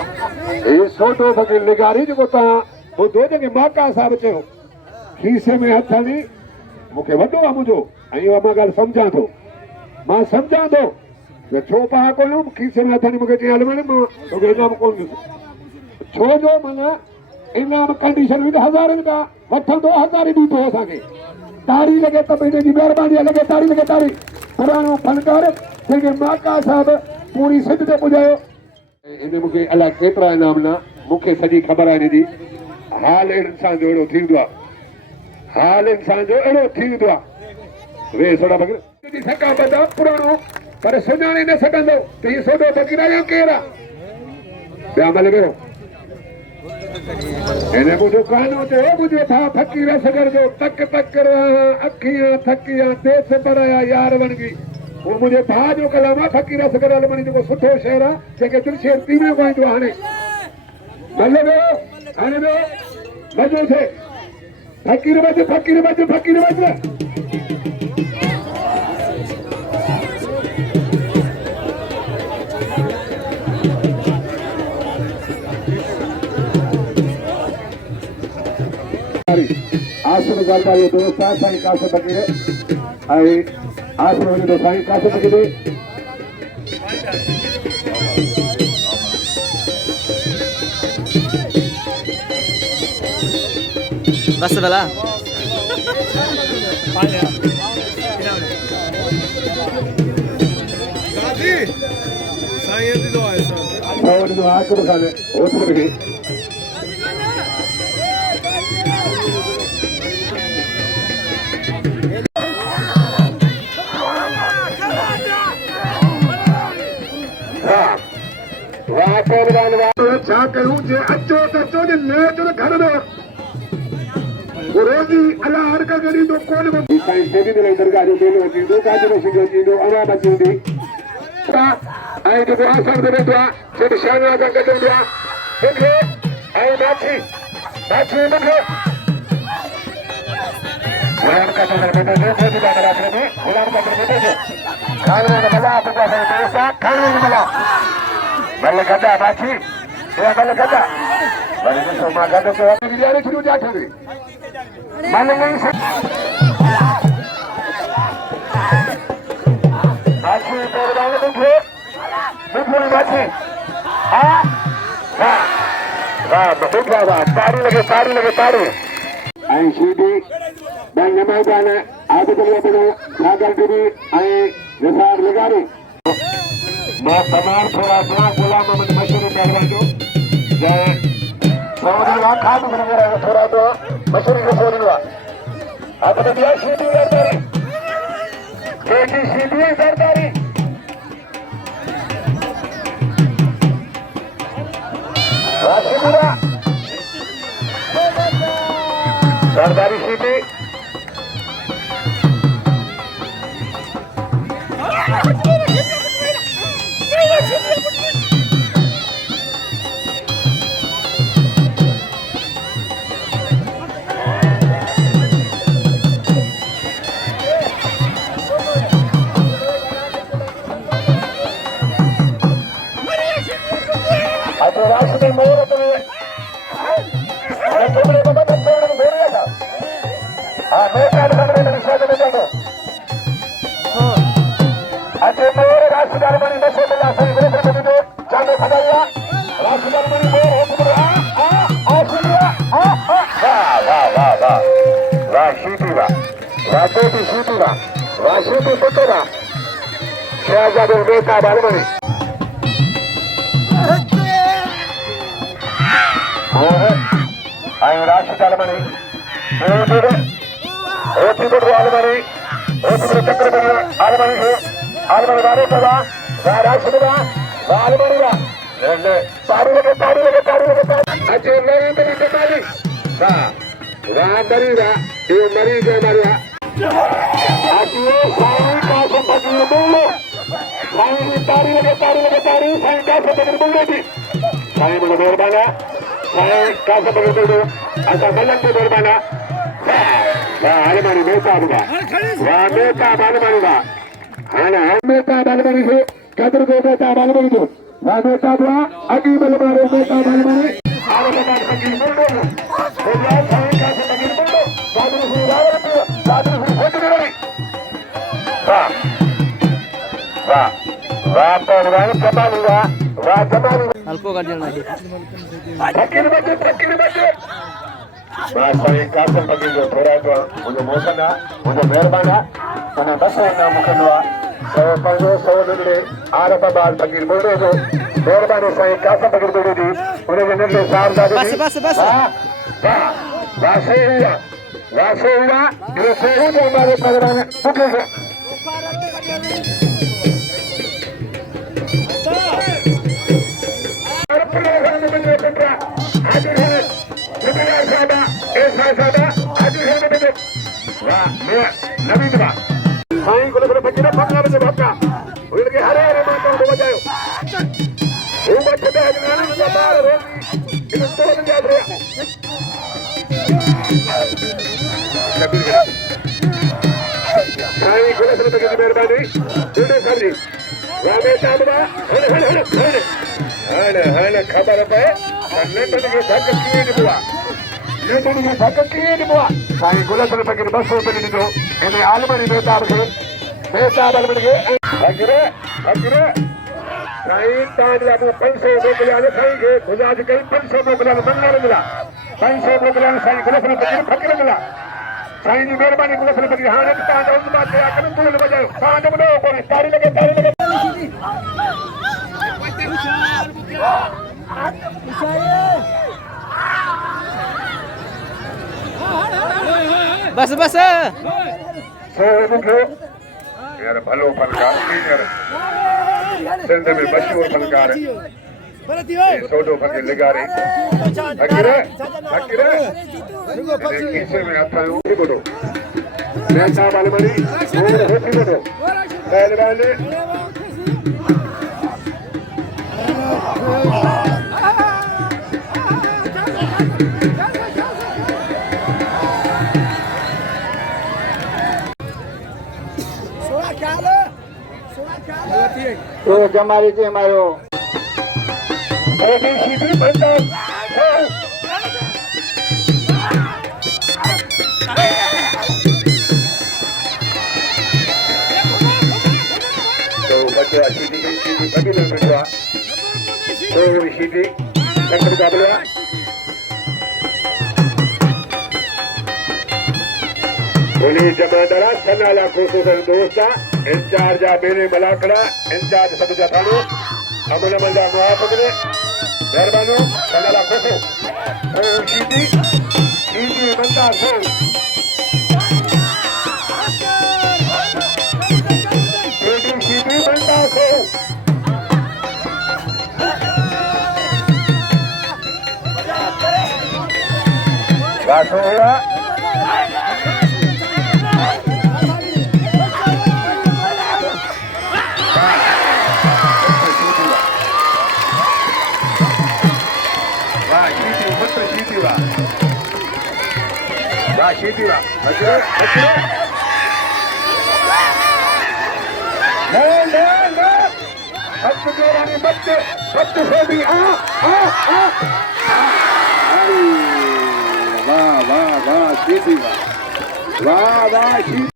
ये सोटो फकीर निगारी जो ता वो दो जगह माका साहब चयो खीसे में हथ नहीं मुके वडो आ मुझो अयो मां गल समझा तो मां समझा तो वे छो पा कोन खीसे में हथ नहीं मुके हल में तो इनाम कोन छो जो माना इनाम कंडीशन भी हजारन का वठन 2000 भी तो सके तारी लगे तो बेटे की मेहरबानी लगे तारी पुरानो फनकार जंहिंखे माका साहब पूरी सिंध ते पुॼायो इन मूंखे अलाए केतिरा इनाम ना मूंखे सॼी ख़बर आहे हिनजी हाल इंसान जो अहिड़ो थींदो आहे हाल इंसान जो अहिड़ो थींदो आहे वे सोडा बग़ैर सकाफ़त आहे पुरानो पर सुञाणे न सघंदो त हीउ सोडो फ़क़ीर आहे या केरु आहे ॿिया मल वियो हिन मुंहिंजो कानो चयो मुंहिंजे भाउ फ़क़ीर असगर जो तक अखियां थकियां देस बराया यार वणगी वो मुझे भाउ जो कलाम आहे फ़क़ीर असगर अलमणी जेको सुठो शहर आहे जंहिंखे दिलशेर तीवे ॻाईंदो आहे हाणे मल वियो हाणे वियो मज़ो थिए फ़क़ीर बज आसिम गाल्बा जो दोस्त आहे साईं कासिम फ़क़ीर ऐं आसिम जो साईं कासिम फ़क़ीर बस भला साईं दी दुआ है सर और जो आके बता दे वो तो गई छा करूं जे अचो त अचो जे न अचो त घर में रोज़ी अला हर का गरी तो कोन में साईं सेदी दे दरगाह जो बेलो थींदो काजरो सिंधो थींदो अना बचंदी ऐं जेको आसर दे वेंदो आहे सेठ शाहनवाज़ सां गॾु हूंदो आहे मूंखे ऐं माछी मूंखे गुलाम का नंबर बेटे जो मोदी का नंबर में गुलाम का नंबर बेटे जो खाने में मजा आपको है दोस्त खाने में मजा बल्ले गड्ढा माछी ये बल्ले गड्ढा बल्ले तो सोमा गड्ढा तो अपनी बिरयानी शुरू जा ठहरी मन नहीं से माछी पेरवाने मुझे माछी हाँ वाह वाह तारी लगे आई सीधी बैंक नमाज़ान आदि बनो सागर टीवी आई निसार लगारी मैं तमाम थोड़ा गुलाम मोहम्मद मशहूर पहलवान जो जय सौदीवा खाद वगैरह थोड़ा तो मशहूर सौदीवा अब तो दिया सीधी सरदारी केटी सीधी सरदारी राशिदुरा सरदारी सीधी राष्ट्रीय मोर वाह बेटा वाह अगी बल मारे बेटा बल मारे आरे बेटा फकीर बोल दो हो जाए साईं का से फकीर बोल दो दादू से दादू से खोज रही वाह वाह वाह पहलवान जमाल हुआ वाह जमाल अल्पो गार्जियन नाही फकीर बच्चे वाह साईं का से फकीर जो थोड़ा तो मुझे मौसम मुझे मेहरबान અને બસો ના મુકદવા 100 નગડે આરફાબાદ ફકીર બોલ રહ્યો છો મહેરબાની સાહેબ કાસા ફકીર બોલી દી ઉને નગડે સાર દાદે બસ વાસે હુआ ये सही तो हमारे प्रोग्राम में मुके है और प्रोग्राम में जो बेटा आज है रुपया सादा ऐसा सादा आज है बेटा वाह मैं नवीन बा साईं को ले फकीर फकरा में भक्का उनके हरे हरे माता को बजायो वो बच्चे है गाने में बाहर रोगी इन तो बन जा रहा साईं को ले फकीर की मेहरबानी जोड़े साहब वाह बेटा बा हने खबर पे कन्ने बन के धक किए नहीं हुआ ये बन के धक किए नहीं हुआ साईं को ले फकीर बस हो पे नहीं दो इन्हें आलमनी बेटा के बेटा बन के फकीर साईं ताज बाबू 500 मोकलिया ने साईं के खुदा जी कई 500 मोकलिया ने मंगल मिला 500 मोकलिया ने साईं को ले फकीर मिला साईं जी मेहरबानी को ले फकीर हां ने ताज उस बात पे आकर तुम बजाओ ताज बजाओ कोई ताली लगे बस यार भलो फनकार यार सिंध में मशहूर फनकार है सोडो फकीर लगारे फकीर किसे में आता है वो बोलो नेता वाले बड़ी और होती बोलो पहलवान ने તો જમારી છે મારો એની સીધી બંદર તો બચ્ચા સીધી બગી લે બેટા તો સીધી લખડ ગાબલા बोली जमादारा सनाला कोसोदर दोस्ता इंचार्ज मेरे मलाकड़ा इंचार्ज सब जातानो अमल मंदा मुआफिक मेहरबानो सनाला कोसो ओ शीदी बंदा सो शीदी बंदा सो बासो हुआ शीती वा बच्चे बच्चे से भी वाह शीती वाह शीती